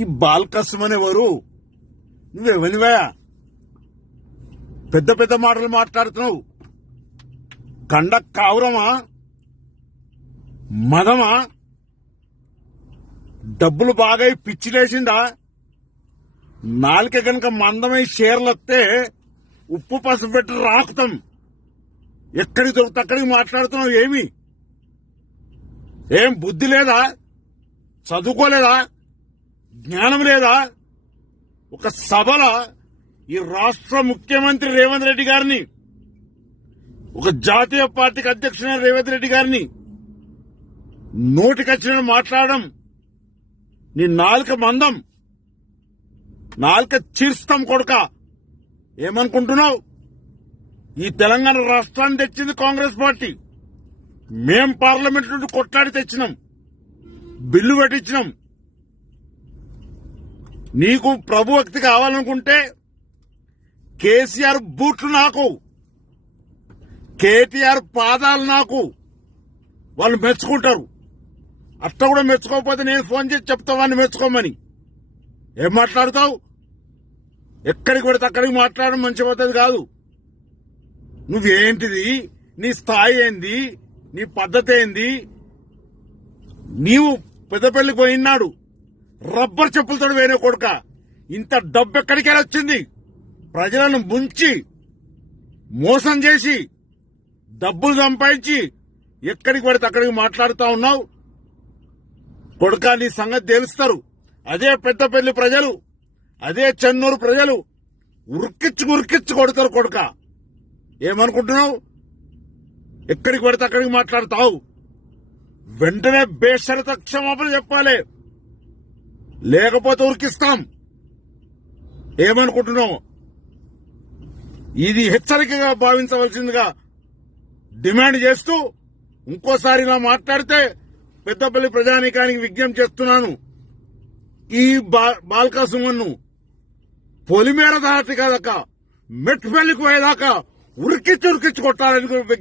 ఈ బాల్కస్మన్ అనేవారు నువ్వెవనివా? పెద్ద పెద్ద మాటలు మాట్లాడుతున్నావు. కండ కావురమా, మదమా, డబ్బులు బాగా పిచ్చిలేసిందా? నాలుక గనక మందమై షేర్లొస్తే ఉప్పు పసుపు పెట్టి రాకుతాం. ఎక్కడికి దొరికితే అక్కడికి మాట్లాడుతున్నావు. ఏం బుద్ధి లేదా? చదువుకోలేదా? జ్ఞానం లేదా? ఒక సభల ఈ రాష్ట్ర ముఖ్యమంత్రి రేవంత్ రెడ్డి గారిని, ఒక జాతీయ పార్టీకి అధ్యక్షుడైన రేవంత్ రెడ్డి గారిని నోటికొచ్చిన మాట్లాడడం నీ నాలుక మందం, నాలుక చీర్స్తాం కొడుక. ఏమనుకుంటున్నావు? ఈ తెలంగాణ రాష్ట్రాన్ని తెచ్చింది కాంగ్రెస్ పార్టీ. మేం పార్లమెంట్ నుండి కొట్లాడి తెచ్చినాం, బిల్లు పెట్టించినాం. నీకు ప్రభు భక్తి కావాలనుకుంటే కేసీఆర్ బూట్లు నాకు, కేటీఆర్ పాదాలు నాకు. వాళ్ళు మెచ్చుకుంటారు. అట్లా కూడా మెచ్చుకోకపోతే నేను ఫోన్ చేసి చెప్తా వాడిని మెచ్చుకోమని. ఏం మాట్లాడుతావు? ఎక్కడికి పడితే అక్కడికి మాట్లాడడం మంచి పద్ధతి కాదు. నువ్వేంటిది? నీ స్థాయి ఏంది? నీ పద్ధతి ఏంది? నీవు పెద్దపల్లికి పోయినాడు రబ్బర్ చెప్పులతో వేరే కొడుక. ఇంత డబ్బు ఎక్కడికి వచ్చింది? ప్రజలను ముంచి మోసం చేసి డబ్బులు సంపాదించి ఎక్కడికి పడితే అక్కడికి మాట్లాడుతా ఉన్నావు కొడుక. నీ సంగతి తెలుస్తారు. అదే పెద్దపల్లి ప్రజలు, అదే చెన్నూరు ప్రజలు ఉరికిచ్చి కొడతారు కొడుక. ఏమనుకుంటున్నావు? ఎక్కడికి పడితే అక్కడికి మాట్లాడతావు. వెంటనే బేషరత క్షమాపణ చెప్పాలి, లేకపోతే ఉరికిస్తాం. ఏమనుకుంటున్నావు? ఇది హెచ్చరికగా భావించవలసిందిగా డిమాండ్ చేస్తూ ఇంకోసారి ఇలా మాట్లాడితే పెద్దపల్లి ప్రజానీకానికి విజ్ఞప్తి చేస్తున్నాను. ఈ బాల్కసుమన్ను పొలిమేర దాటి కాదాక మెట్టుపల్లికి పోయేదాకా ఉరికిచ్చి కొట్టాలని విజ్ఞప్తి